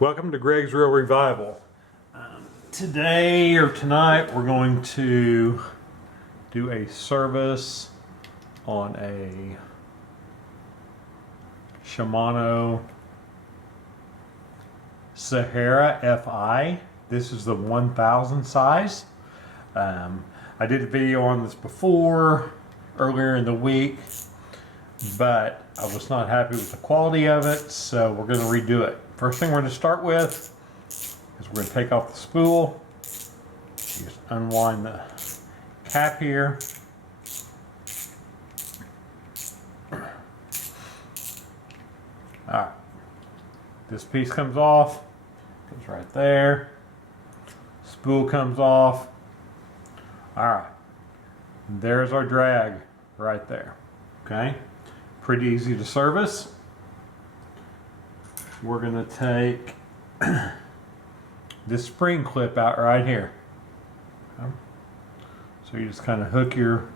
Welcome to Greg's Real Revival. Today or tonight we're going to do a service on a Shimano Sahara FI. This is the 1000 size. I did a video on this before, earlier in the week, but I was not happy with the quality of it, so we're going to redo it. First thing we're going to start with is we're going to take off the spool. Just unwind the cap here. Alright, this piece comes off, goes right there. Spool comes off. Alright, there's our drag right there. Okay, pretty easy to service. We're going to take this spring clip out right here. Okay. So you just kind of hook your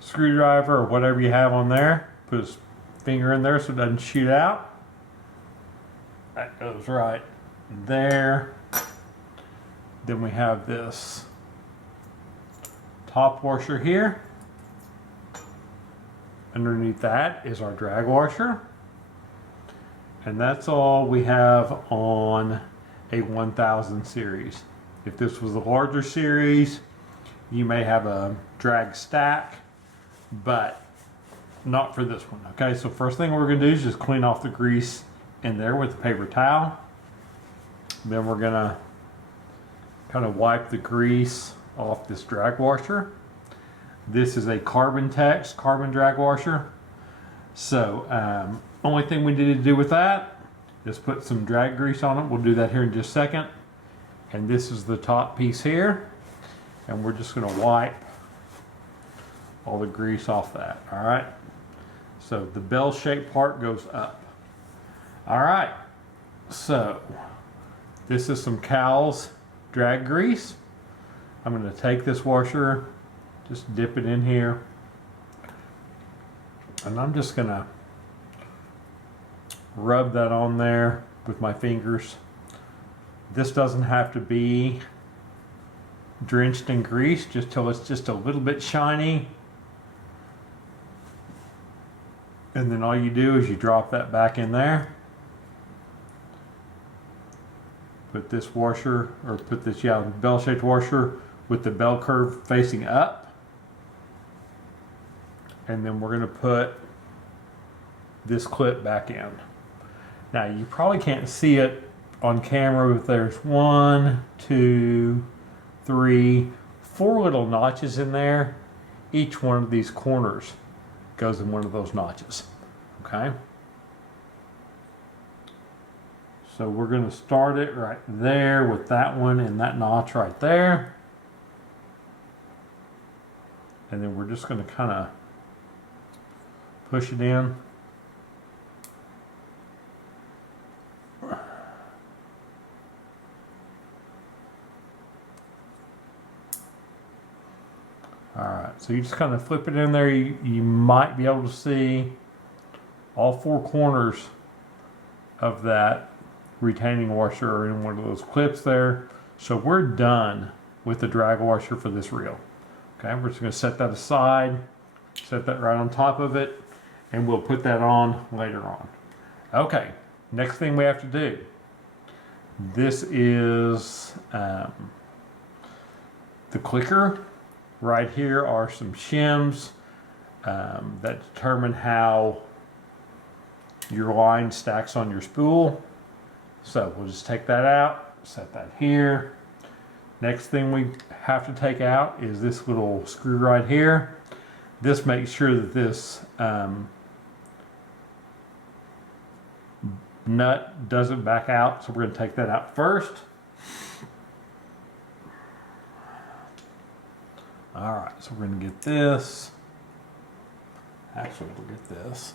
screwdriver or whatever you have on there, put his finger in there so it doesn't shoot out. That goes right there. Then we have this top washer here. Underneath that is our drag washer. And that's all we have on a 1000 series. If this was a larger series, you may have a drag stack, but not for this one. Okay, so first thing we're gonna do is just clean off the grease in there with a paper towel. Then we're gonna kind of wipe the grease off this drag washer. This is a carbon drag washer. So only thing we need to do with that is put some drag grease on it. We'll do that here in just a second. And this is the top piece here. And we're just gonna wipe all the grease off that, all right? So the bell-shaped part goes up. All right, so this is some Cow's drag grease. I'm gonna take this washer, just dip it in here, and I'm just gonna rub that on there with my fingers. This doesn't have to be drenched in grease, just till it's just a little bit shiny. And then all you do is you drop that back in there. Put this washer, or put this bell-shaped washer with the bell curve facing up. And then we're going to put this clip back in. Now you probably can't see it on camera, but there's 1, 2, 3, 4 little notches in there. Each one of these corners goes in one of those notches. Okay? So we're going to start it right there with that one and that notch right there. And then we're just going to kind of push it in. Alright, so you just kind of flip it in there. You might be able to see all 4 corners of that retaining washer are in one of those clips there. So we're done with the drag washer for this reel. Okay, we're just going to set that aside, set that right on top of it, and we'll put that on later on. Okay, next thing we have to do. This is the clicker. Right here are some shims that determine how your line stacks on your spool. So we'll just take that out, set that here. Next thing we have to take out is this little screw right here. This makes sure that this nut doesn't back out, so we're going to take that out first. Alright, so we're going to get this. Actually, we'll get this.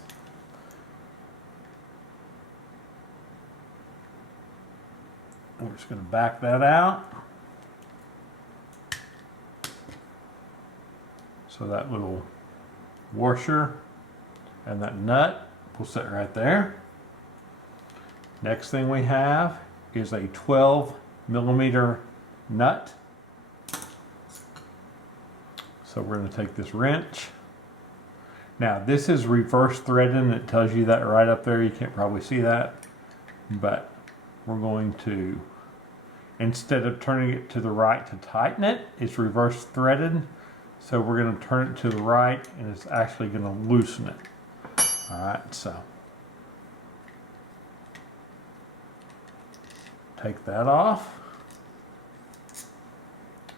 We're just going to back that out. So that little washer and that nut will sit right there. Next thing we have is a 12mm nut. So we're going to take this wrench. Now this is reverse threading. It tells you that right up there. You can't probably see that, but we're going to, instead of turning it to the right to tighten it, it's reverse threaded. So we're going to turn it to the right and it's actually going to loosen it. All right, so take that off,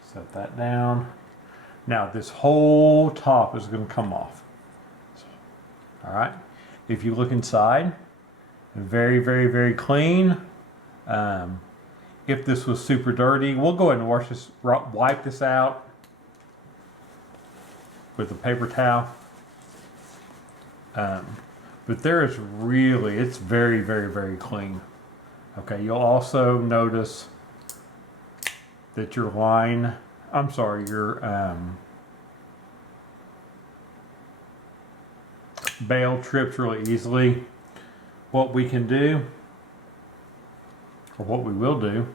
set that down. Now this whole top is going to come off. All right, if you look inside, very, very, very clean. If this was super dirty, we'll go ahead and wash this, wipe this out with a paper towel. But there is really, it's very, very, very clean. Okay, you'll also notice that your line, I'm sorry, your bail trips really easily. What we can do, or what we will do,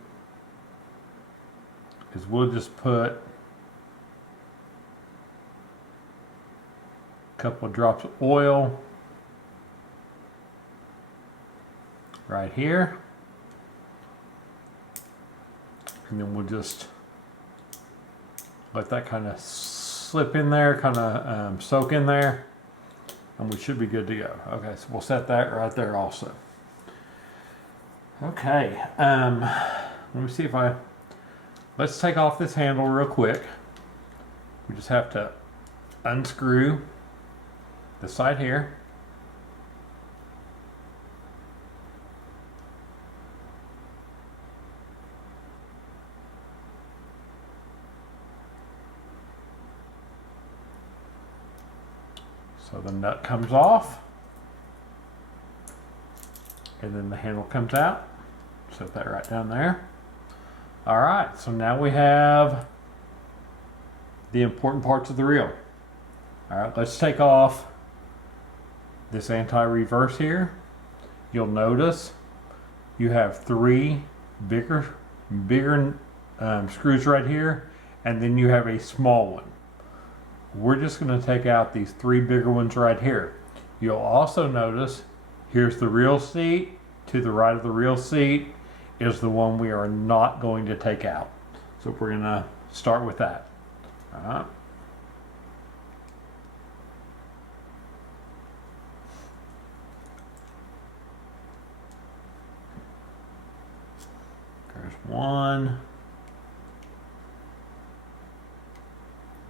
is we'll just put a couple of drops of oil right here, and then we'll just let that kind of slip in there, kind of soak in there, and we should be good to go. Okay, so we'll set that right there also. Okay, let me see if let's take off this handle real quick. We just have to unscrew the side here. So the nut comes off, and then the handle comes out. Set that right down there. All right, so now we have the important parts of the reel. All right, let's take off this anti-reverse here. You'll notice you have three bigger screws right here, and then you have a small one. We're just going to take out these three bigger ones right here. You'll also notice here's the reel seat. To the right of the reel seat is the one we are not going to take out. So we're going to start with that. All right. There's one.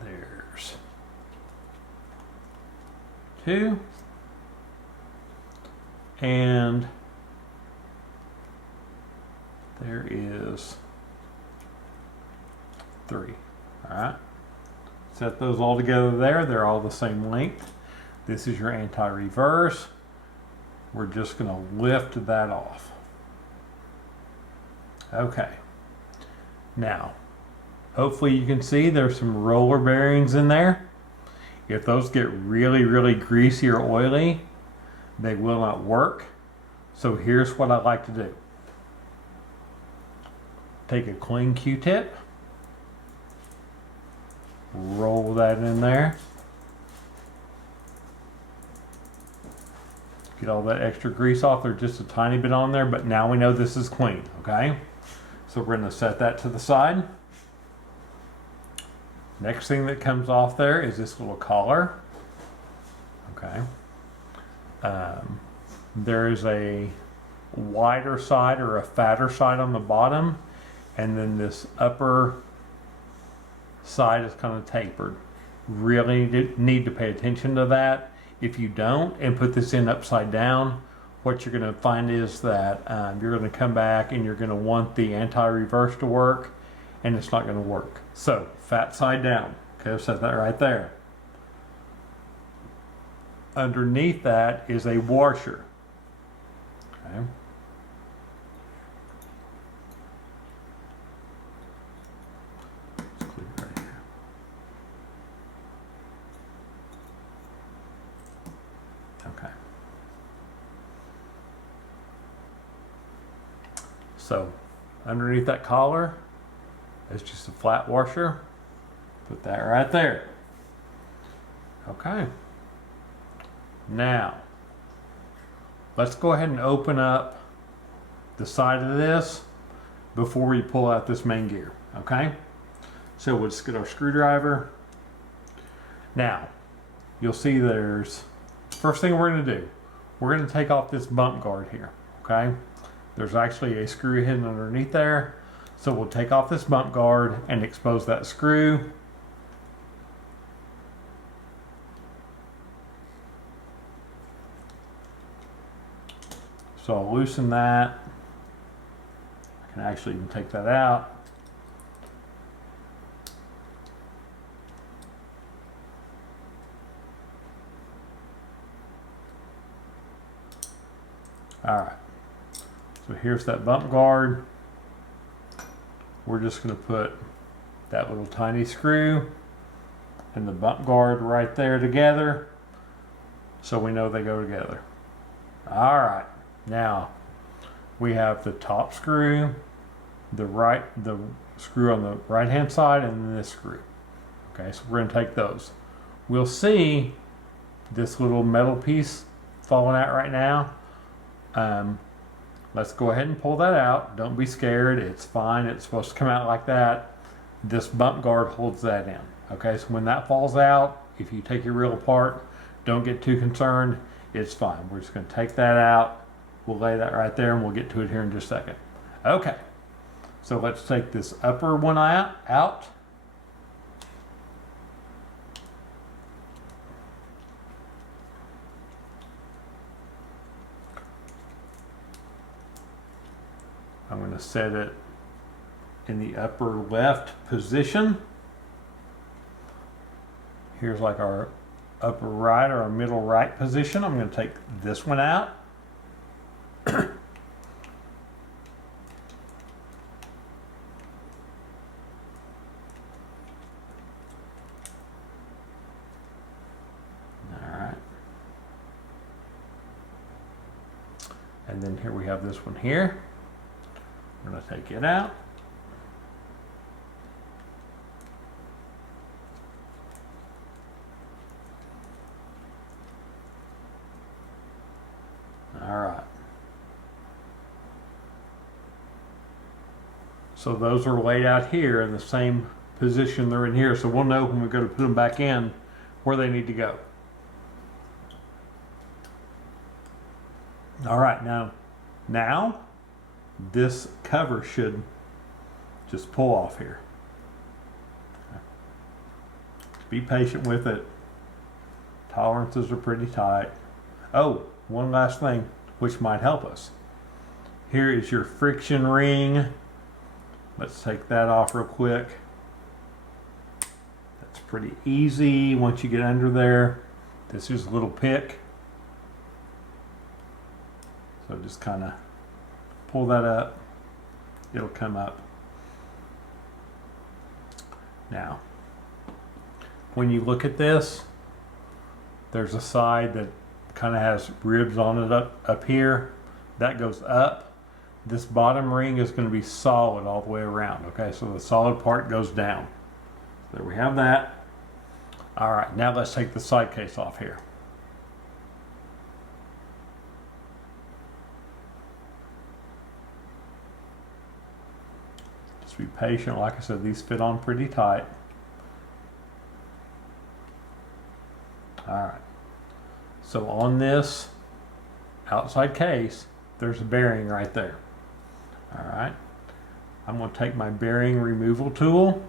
There's two. And there is three. All right. Set those all together there. They're all the same length. This is your anti-reverse. We're just going to lift that off. Okay. Now, hopefully you can see there's some roller bearings in there. If those get really, really greasy or oily, they will not work. So here's what I like to do. Take a clean Q-tip, roll that in there, get all that extra grease off. There's just a tiny bit on there, but now we know this is clean, okay? So we're going to set that to the side. Next thing that comes off there is this little collar, okay? There is a wider side or a fatter side on the bottom, and then this upper side is kind of tapered. Really need to pay attention to that. If you don't and put this in upside down, what you're going to find is that you're going to come back and you're going to want the anti-reverse to work, and it's not going to work. So fat side down. Okay, I've set that right there. Underneath that is a washer. Okay. So underneath that collar is just a flat washer. Put that right there. Okay. Now, let's go ahead and open up the side of this before we pull out this main gear. Okay? So we'll just get our screwdriver. Now, you'll see first thing we're going to do, we're going to take off this bump guard here. Okay? There's actually a screw hidden underneath there. So we'll take off this bump guard and expose that screw. So I'll loosen that. I can actually even take that out. All right. So here's that bump guard. We're just going to put that little tiny screw and the bump guard right there together so we know they go together. All right. Now we have the top screw, the screw on the right hand side, and then this screw. Okay, so we're going to take those. We'll see this little metal piece falling out right now. Let's go ahead and pull that out. Don't be scared. It's fine. It's supposed to come out like that. This bump guard holds that in. Okay, so when that falls out, if you take your reel apart, don't get too concerned. It's fine. We're just going to take that out. We'll lay that right there and we'll get to it here in just a second. Okay, so let's take this upper one out. I'm going to set it in the upper left position. Here's like our upper right or our middle right position. I'm going to take this one out. And then here we have this one here. I'm going to take it out. All right. So those are laid out here in the same position they're in here. So we'll know when we go to put them back in where they need to go. All right, now this cover should just pull off here. Be patient with it. Tolerances are pretty tight. Oh, one last thing which might help us. Here is your friction ring. Let's take that off real quick. That's pretty easy once you get under there. This is a little pick. So just kind of pull that up. It'll come up. Now, when you look at this, there's a side that kind of has ribs on it up here. That goes up. This bottom ring is going to be solid all the way around. Okay, so the solid part goes down. There we have that. All right, now let's take the side case off here. Just be patient. Like I said, these fit on pretty tight. All right. So on this outside case, there's a bearing right there. All right. I'm going to take my bearing removal tool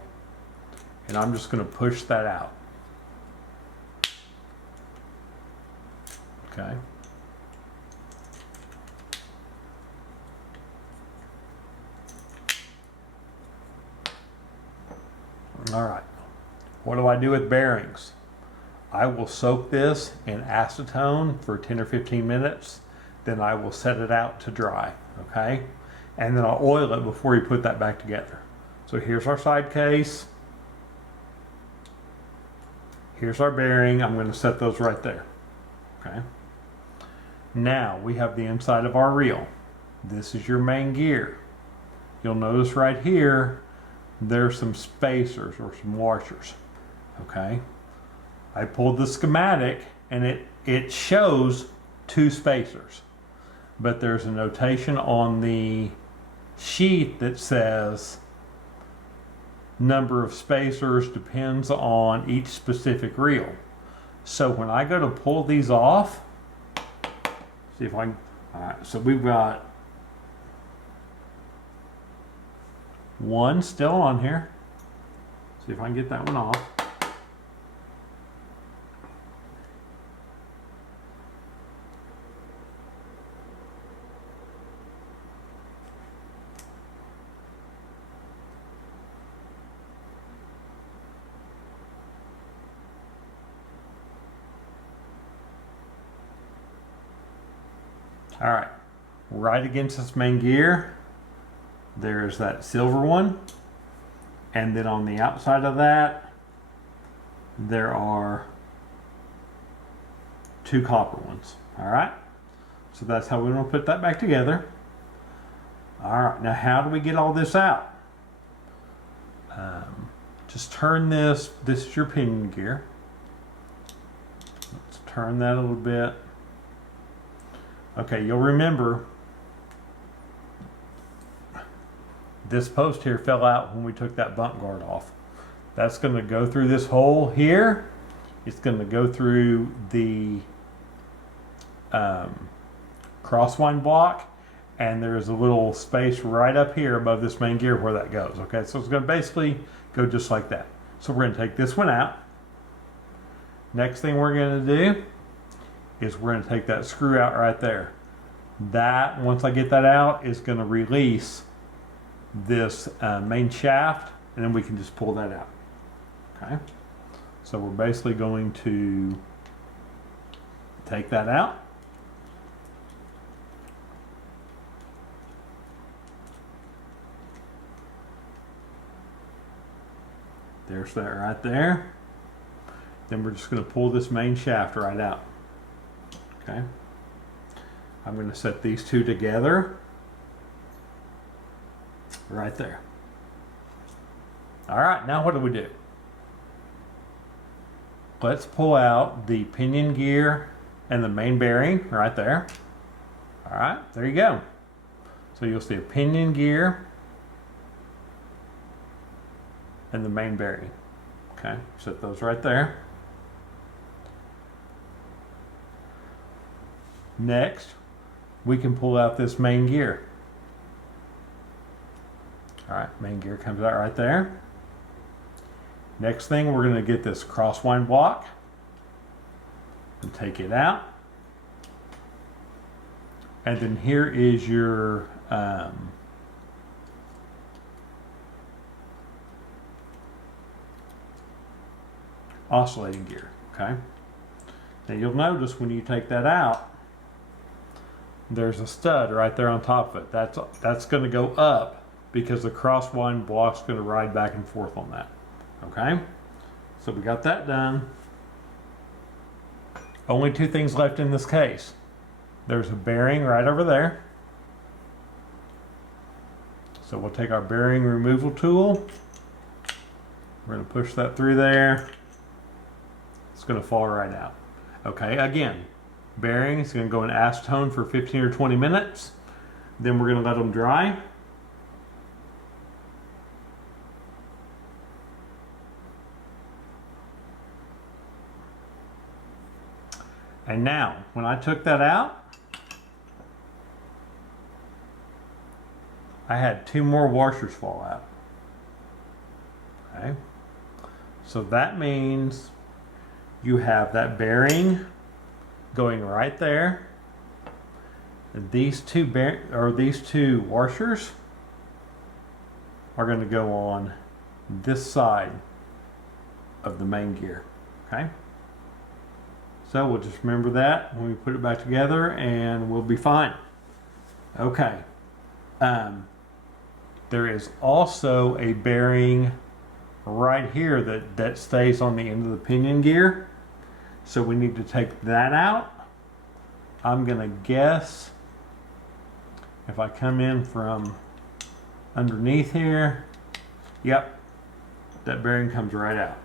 and I'm just going to push that out. Okay. All right. What do I do with bearings? I will soak this in acetone for 10 or 15 minutes. Then I will set it out to dry. Okay. And then I'll oil it before you put that back together. So here's our side case. Here's our bearing. I'm going to set those right there. Okay. Now we have the inside of our reel. This is your main gear. you'll notice right here, there's some spacers or some washers. Okay. I pulled the schematic and it shows 2 spacers, but there's a notation on the sheet that says number of spacers depends on each specific reel. So when I go to pull these off, see if I can, all right, so we've got 1 still on here. See if I can get that one off. All right, right against this main gear, there's that silver one. And then on the outside of that, there are 2 copper ones. All right, so that's how we're gonna put that back together. All right, now how do we get all this out? Just turn this is your pinion gear. Let's turn that a little bit. Okay, you'll remember this post here fell out when we took that bump guard off. That's going to go through this hole here. It's going to go through the crosswind block, and there's a little space right up here above this main gear where that goes. Okay, so it's going to basically go just like that. So we're going to take this one out. Next thing we're going to do is we're going to take that screw out right there. That, once I get that out, is going to release this main shaft, and then we can just pull that out. Okay, so we're basically going to take that out. There's that right there. Then we're just going to pull this main shaft right out. Okay, I'm going to set these 2 together right there. All right, now what do we do? Let's pull out the pinion gear and the main bearing right there. All right, there you go. So you'll see a pinion gear and the main bearing. Okay, set those right there. Next, we can pull out this main gear. All right, main gear comes out right there. Next thing, we're going to get this crosswind block and take it out. And then here is your oscillating gear. Okay. Now you'll notice when you take that out, there's a stud right there on top of it. That's going to go up because the crosswind block's going to ride back and forth on that. Okay, so we got that done. Only 2 things left in this case. There's a bearing right over there. So we'll take our bearing removal tool. We're going to push that through there. It's going to fall right out. Okay, again, bearing is going to go in acetone for 15 or 20 minutes. Then we're going to let them dry. And now, when I took that out, I had 2 more washers fall out. Okay, so that means you have that bearing going right there. And these two washers are going to go on this side of the main gear. Okay, so we'll just remember that when we put it back together, and we'll be fine. Okay. There is also a bearing right here that stays on the end of the pinion gear. So we need to take that out. I'm going to guess if I come in from underneath here. Yep, that bearing comes right out.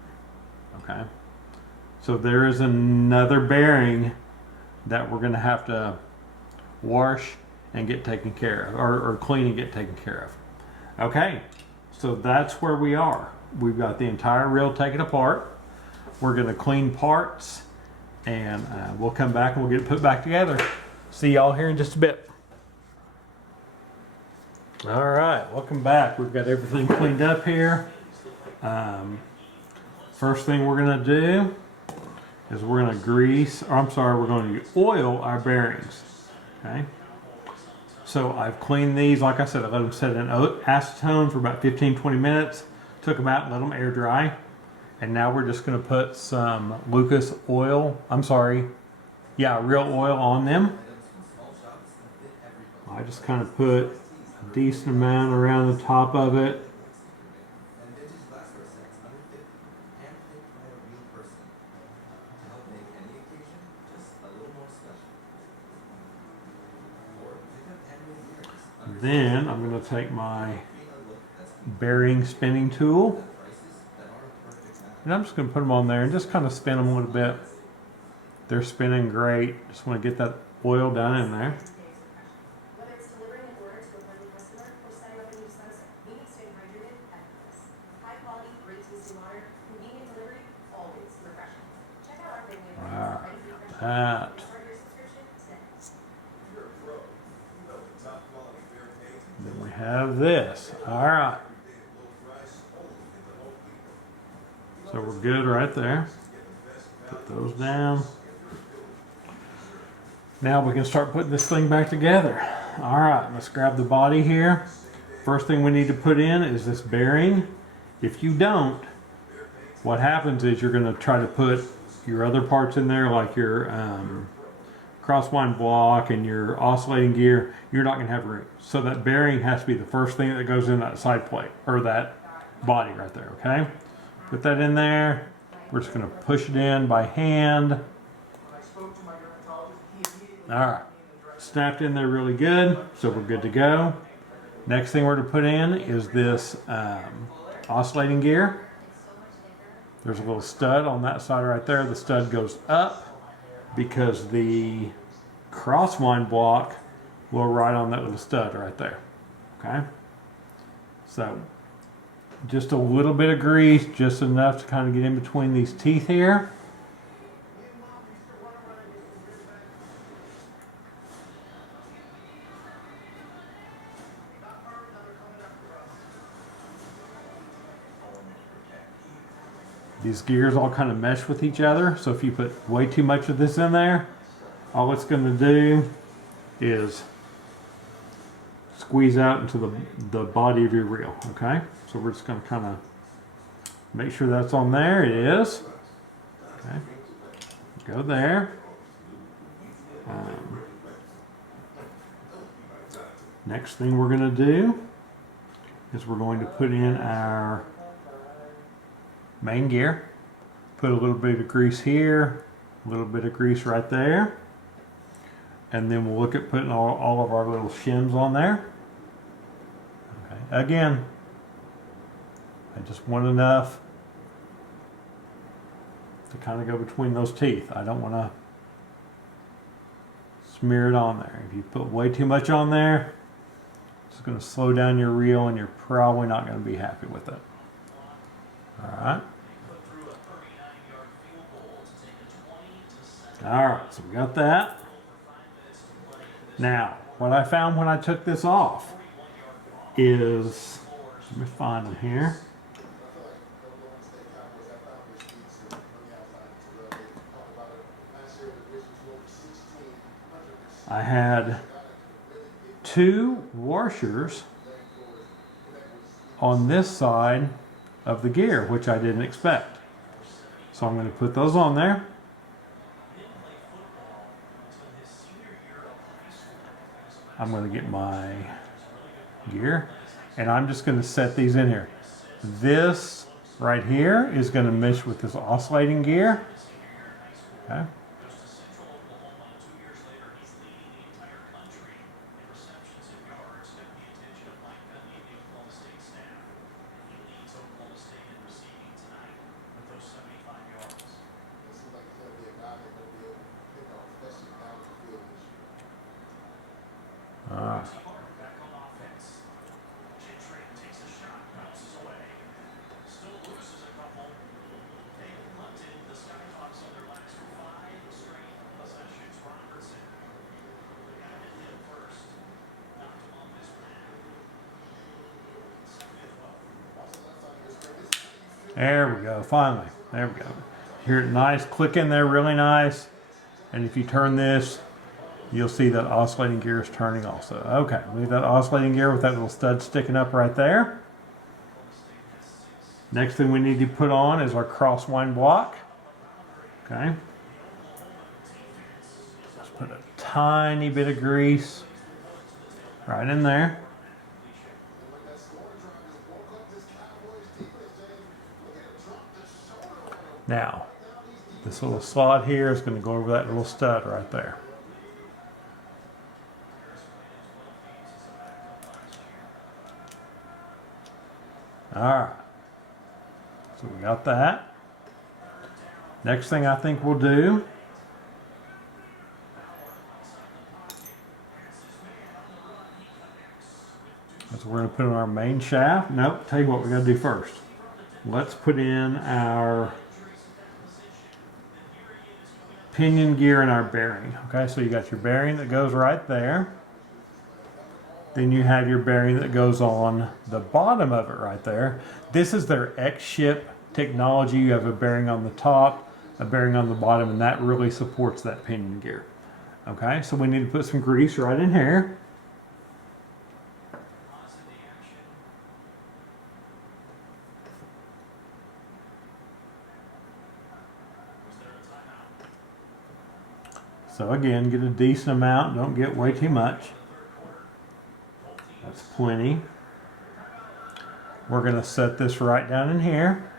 Okay, so there is another bearing that we're going to have to wash and get taken care of, or clean and get taken care of. Okay, so that's where we are. We've got the entire reel taken apart. We're going to clean parts, and we'll come back and we'll get it put back together. See y'all here in just a bit. All right, welcome back. We've got everything cleaned up here. First thing we're going to do is we're going to we're going to oil our bearings. Okay. So I've cleaned these, like I said, I let them sit in acetone for about 15-20 minutes, took them out and let them air dry. And now we're just going to put some Lucas oil, real oil on them. I just kind of put a decent amount around the top of it. Then I'm going to take my bearing spinning tool, and I'm just going to put them on there and just kind of spin them a little bit. They're spinning great. Just want to get that oil down in there. Wow, that. Then we have this. All right. So we're good right there. Put those down. Now we can start putting this thing back together. All right, let's grab the body here. First thing we need to put in is this bearing. If you don't, what happens is you're going to try to put your other parts in there, like your crosswind block and your oscillating gear. You're not going to have room. So that bearing has to be the first thing that goes in that side plate, or that body right there, okay? Put that in there. We're just going to push it in by hand. All right, snapped in there really good, so we're good to go. Next thing we're to put in is this oscillating gear. There's a little stud on that side right there. The stud goes up because the crosswind block will ride on that little stud right there. Okay, so just a little bit of grease, just enough to kind of get in between these teeth here. These gears all kind of mesh with each other, so if you put way too much of this in there, all it's going to do is squeeze out into the body of your reel, okay? So we're just going to kind of make sure that's on there. It is. Okay. Go there. Next thing we're going to do is we're going to put in our main gear. Put a little bit of grease here, a little bit of grease right there, and then we'll look at putting all of our little shims on there. Okay. Again, I just want enough to kind of go between those teeth. I don't want to smear it on there. If you put way too much on there, it's going to slow down your reel and you're probably not going to be happy with it. Alright. Alright, so we got that. Now, what I found when I took this off is, let me find them here. I had two washers on this side of the gear, which I didn't expect. So I'm going to put those on there. I'm going to get my gear and I'm just going to set these in here. This right here is going to mesh with this oscillating gear. Okay. Alright. There we go, finally. There we go. Hear it nice, click in there really nice. And if you turn this, you'll see that oscillating gear is turning also. Okay, leave that oscillating gear with that little stud sticking up right there. Next thing we need to put on is our crosswind block. Okay. Let's put a tiny bit of grease right in there. Now, this little slot here is going to go over that little stud right there. Alright, so we got that. Next thing I think we'll do is we're going to put in our main shaft. Nope, tell you what we got to do first. Let's put in our pinion gear and our bearing. Okay, so you got your bearing that goes right there. Then you have your bearing that goes on the bottom of it right there. This is their X-ship technology. You have a bearing on the top, a bearing on the bottom, and that really supports that pinion gear. Okay, so we need to put some grease right in here. So again, get a decent amount, don't get way too much. That's plenty. We're going to set this right down in here.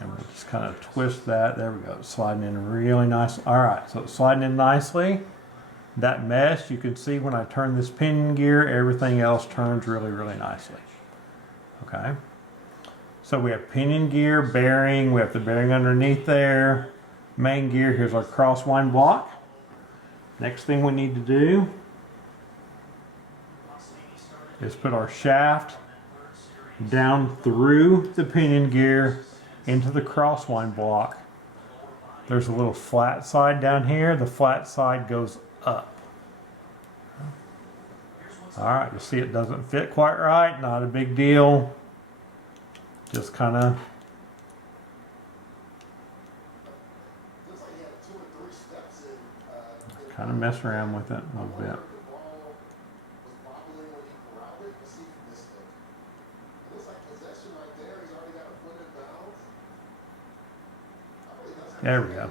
And we'll just kind of twist that. There we go. Sliding in really nice. All right, so it's sliding in nicely. That mesh, you can see when I turn this pinion gear, everything else turns really, really nicely. Okay. So we have pinion gear, bearing, we have the bearing underneath there. Main gear, here's our crosswind block. Next thing we need to do is put our shaft down through the pinion gear into the crosswind block. There's a little flat side down here. The flat side goes up. Alright, you see it doesn't fit quite right. Not a big deal. Just kind of mess around with it a little bit. There we go.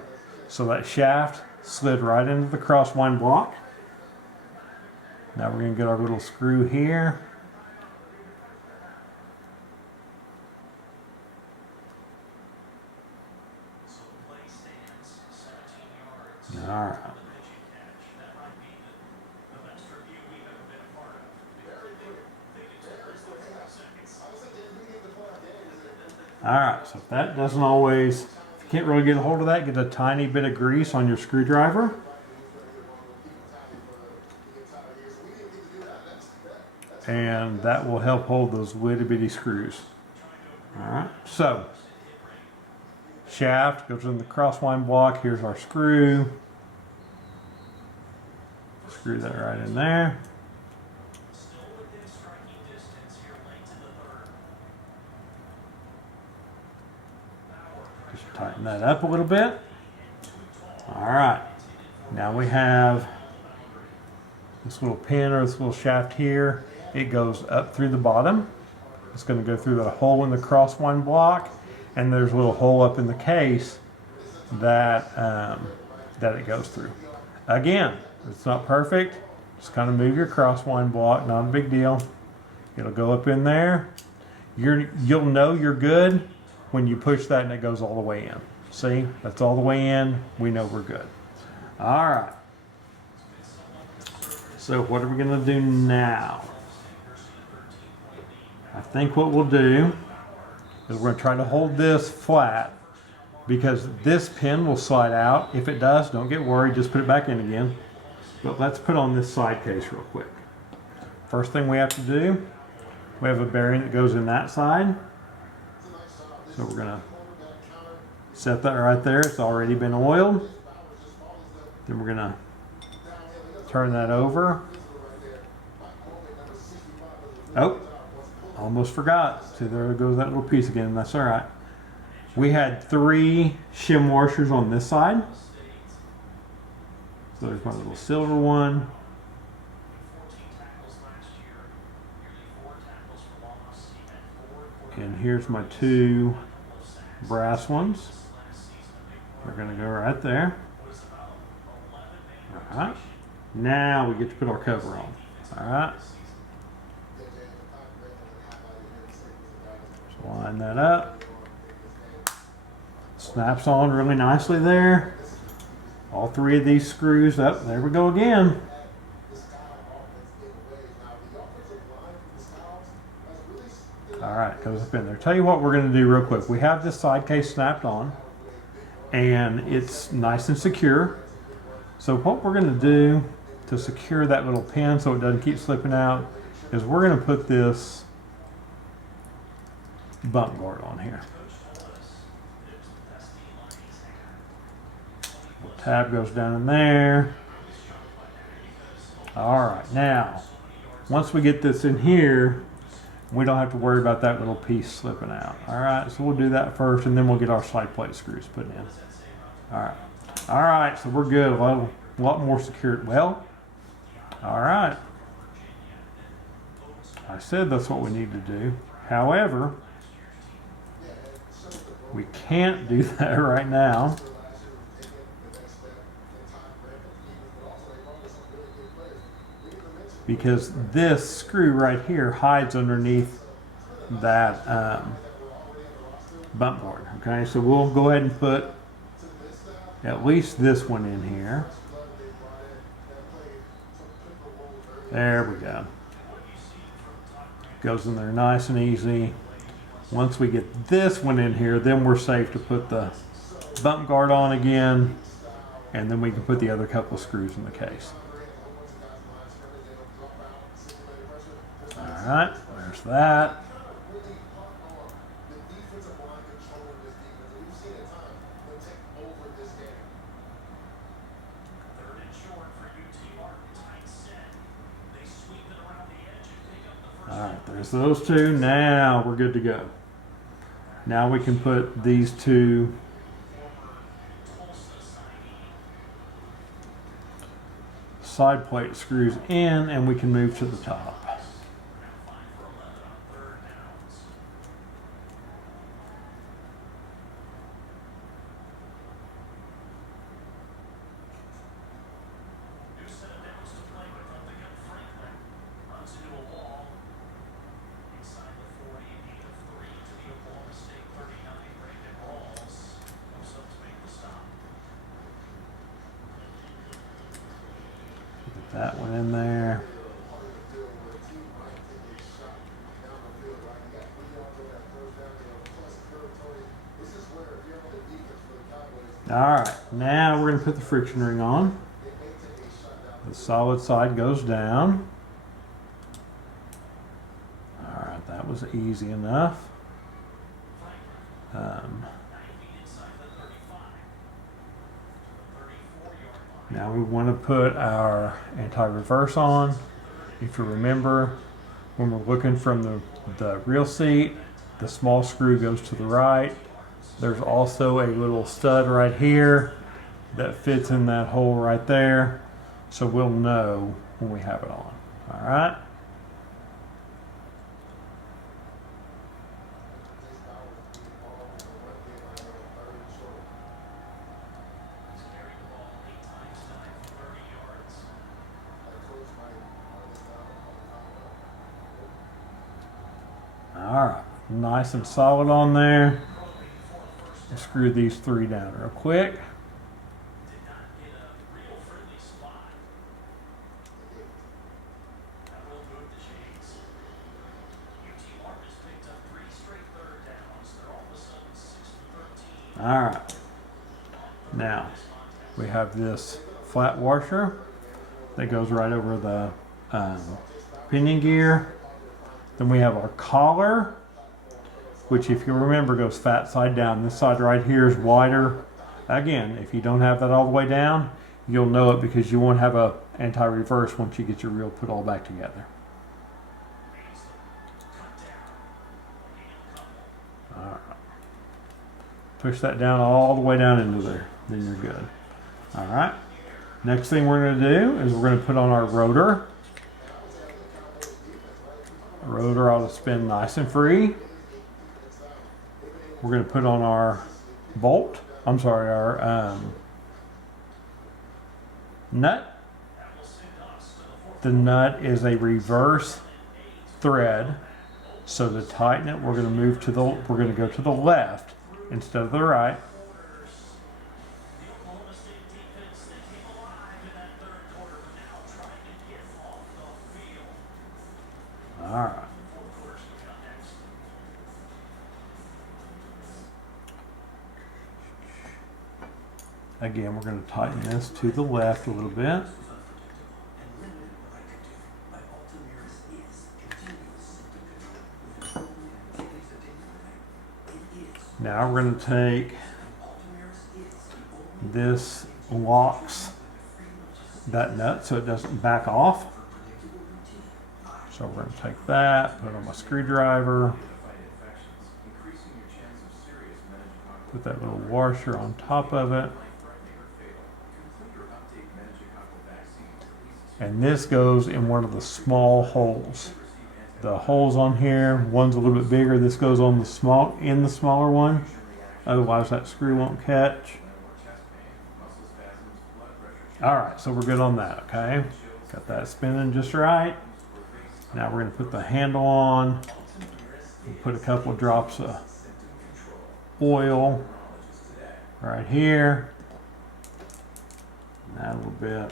So that shaft slid right into the crosswind block. Now we're going to get our little screw here. All right. Alright, so if that doesn't always, if you can't really get a hold of that, get a tiny bit of grease on your screwdriver. And that will help hold those little bitty screws. Alright, so shaft goes in the crosswind block. Here's our screw. Screw that right in there. Just tighten that up a little bit. Alright, now we have this little pin or this little shaft here. It goes up through the bottom. It's going to go through the hole in the crosswind block, and there's a little hole up in the case that that it goes through. Again, it's not perfect. Just kind of move your crosswind block, not a big deal. It'll go up in there. You'll know you're good when you push that and it goes all the way in. See, that's all the way in. We know we're good. All right. So what are we going to do now? I think what we'll do is we're going to try to hold this flat because this pin will slide out. If it does, don't get worried, just put it back in again. But let's put on this side case real quick. First thing we have to do, we have a bearing that goes in that side. So we're gonna set that right there. It's already been oiled. Then we're gonna turn that over. Oh, almost forgot. See, there goes that little piece again. That's all right. We had 3 shim washers on this side. So there's my little silver one. And here's my 2 brass ones. They're gonna go right there. All right. Now we get to put our cover on. All right. So line that up. Snaps on really nicely there. All 3 of these screws up. There we go again. All right, goes up in there. Tell you what we're going to do real quick. We have this side case snapped on, and it's nice and secure. So what we're going to do to secure that little pin so it doesn't keep slipping out is we're going to put this bump guard on here. The tab goes down in there. All right, now once we get this in here, we don't have to worry about that little piece slipping out. All right, so we'll do that first, and then we'll get our slide plate screws put in. All right, so we're good. A lot more secure. Well, all right. I said that's what we need to do. However, we can't do that right now. Because this screw right here hides underneath that bump guard. Okay, so we'll go ahead and put at least this one in here. There we go. Goes in there nice and easy. Once we get this one in here, then we're safe to put the bump guard on again, and then we can put the other couple of screws in the case. All right, there's that. All right, there's those 2. Now we're good to go. Now we can put these 2 side plate screws in, and we can move to the top. That one in there. All right, now we're going to put the friction ring on. The solid side goes down. All right, that was easy enough. Now we want to put our anti-reverse on. If you remember, when we're looking from the rear seat, the small screw goes to the right. There's also a little stud right here that fits in that hole right there. So we'll know when we have it on. All right. All right, nice and solid on there. We'll screw these 3 down real quick. All right. Now, we have this flat washer that goes right over the pinion gear. Then we have our collar, which if you remember goes fat side down. This side right here is wider. Again, if you don't have that all the way down, you'll know it because you won't have a anti-reverse once you get your reel put all back together. All right. Push that down all the way down into there, then you're good. All right. Next thing we're going to do is we're going to put on our rotor. The rotor ought to spin nice and free. We're going to put on our bolt. I'm sorry, our nut. The nut is a reverse thread. So to tighten it, we're going to go to the left instead of the right. All right. Again, we're going to tighten this to the left a little bit. Now we're going to take this, locks that nut so it doesn't back off. So we're going to take that, put it on my screwdriver, put that little washer on top of it. And this goes in one of the small holes. The holes on here, one's a little bit bigger. This goes on the smaller one. Otherwise that screw won't catch. All right, so we're good on that, okay? Got that spinning just right. Now we're going to put the handle on. Put a couple of drops of oil right here. And add a little bit.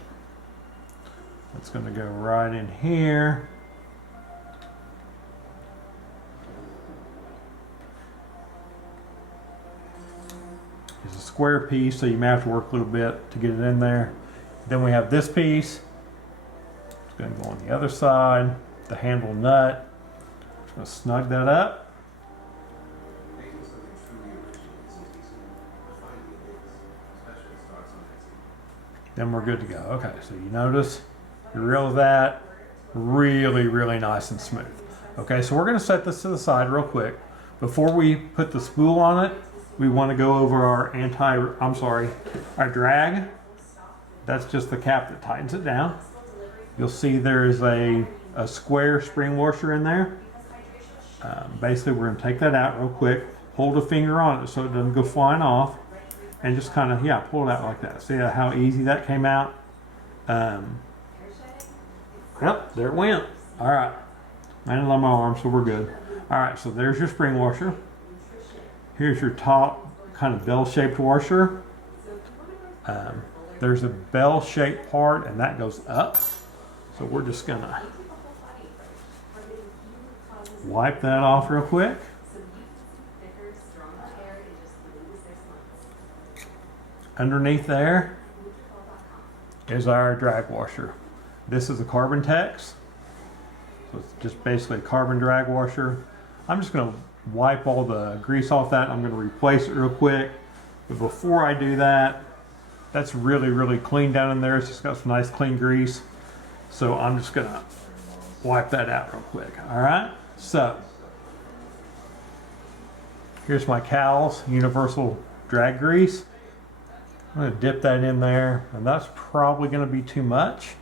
That's going to go right in here. It's a square piece, so you may have to work a little bit to get it in there. Then we have this piece. It's going to go on the other side. The handle nut. Just going to snug that up. Then we're good to go. Okay, so you notice your reel of that really, really nice and smooth. Okay, so we're going to set this to the side real quick. Before we put the spool on it, we want to go over our drag. That's just the cap that tightens it down. You'll see there is a square spring washer in there. Basically, we're going to take that out real quick, hold a finger on it so it doesn't go flying off, and just kind of, pull it out like that. See how easy that came out? Yep, there it went. All right. Landed on my arm, so we're good. All right, so there's your spring washer. Here's your top kind of bell-shaped washer. There's a bell-shaped part, and that goes up. So we're just gonna wipe that off real quick. Underneath there is our drag washer. This is a Carbon Tex. So it's just basically a carbon drag washer. I'm just gonna wipe all the grease off that. I'm gonna replace it real quick. But before I do that, that's really, really clean down in there. It's just got some nice clean grease. So I'm just gonna wipe that out real quick. All right, so here's my Cow's Universal Drag Grease. I'm gonna dip that in there, and that's probably gonna be too much,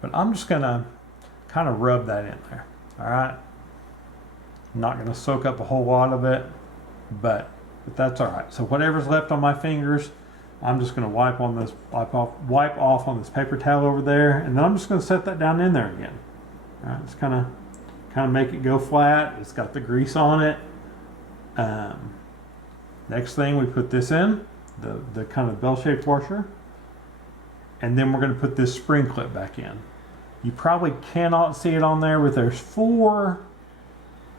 but I'm just gonna kind of rub that in there. All right, I'm not gonna soak up a whole lot of it, but that's all right. So whatever's left on my fingers, I'm just going to wipe off on this paper towel over there, and then I'm just going to set that down in there again. All right, just kind of make it go flat. It's got the grease on it. Next thing, we put this in the kind of bell-shaped washer, and then we're going to put this spring clip back in. You probably cannot see it on there, but there's 4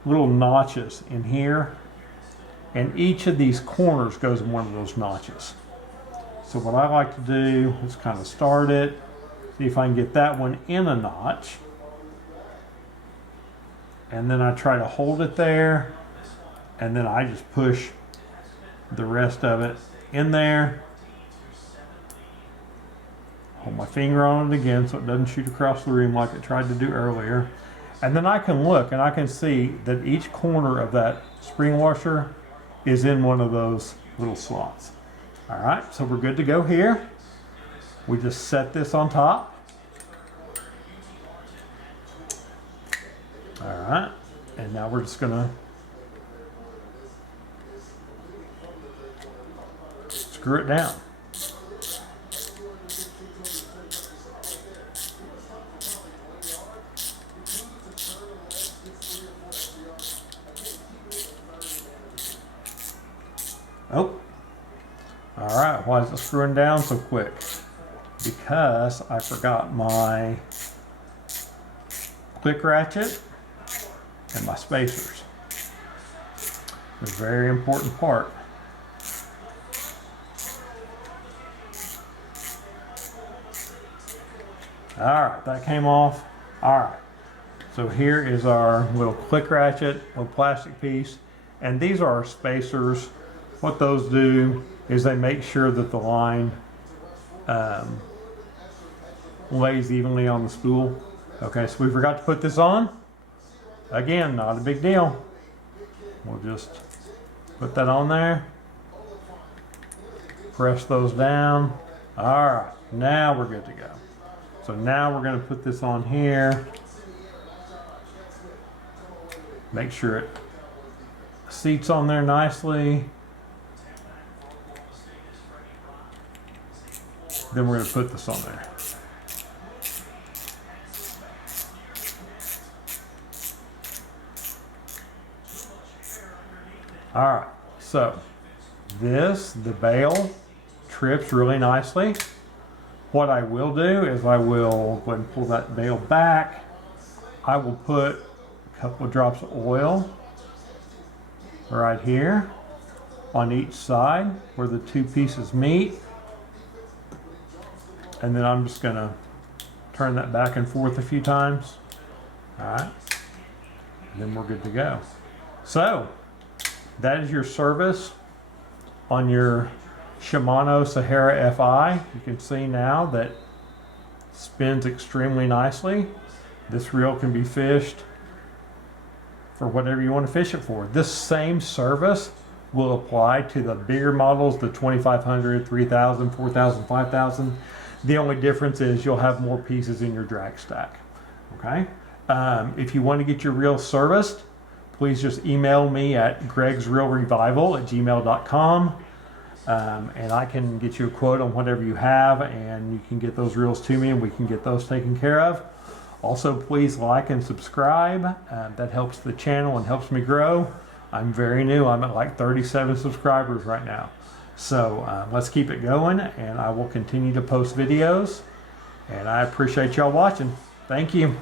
little notches in here, and each of these corners goes in one of those notches. So what I like to do is kind of start it, see if I can get that one in a notch. And then I try to hold it there, and then I just push the rest of it in there. Hold my finger on it again so it doesn't shoot across the room like it tried to do earlier. And then I can look and I can see that each corner of that spring washer is in one of those little slots. All right, so we're good to go here. We just set this on top. All right, and now we're just gonna screw it down. Oh, all right, why is it screwing down so quick? Because I forgot my click ratchet and my spacers. A very important part. All right, that came off. All right, so here is our little click ratchet, little plastic piece, and these are our spacers. What those do is they make sure that the line lays evenly on the spool. Okay, so we forgot to put this on. Again, not a big deal. We'll just put that on there. Press those down. All right, now we're good to go. So now we're going to put this on here. Make sure it seats on there nicely. Then we're going to put this on there. All right, so the bail trips really nicely. What I will do is I will go ahead and pull that bail back. I will put a couple of drops of oil right here on each side where the two pieces meet. And then I'm just gonna turn that back and forth a few times. All right, and then we're good to go. So that is your service on your Shimano Sahara FI. You can see now that it spins extremely nicely. This reel can be fished for whatever you want to fish it for. This same service will apply to the bigger models, the 2500, 3000, 4000, 5000. The only difference is you'll have more pieces in your drag stack. Okay. If you want to get your reel serviced, please just email me at gregsreelrevival@gmail.com. And I can get you a quote on whatever you have, and you can get those reels to me and we can get those taken care of. Also, please like and subscribe. That helps the channel and helps me grow. I'm very new. I'm at like 37 subscribers right now. So let's keep it going, and I will continue to post videos. And I appreciate y'all watching. Thank you.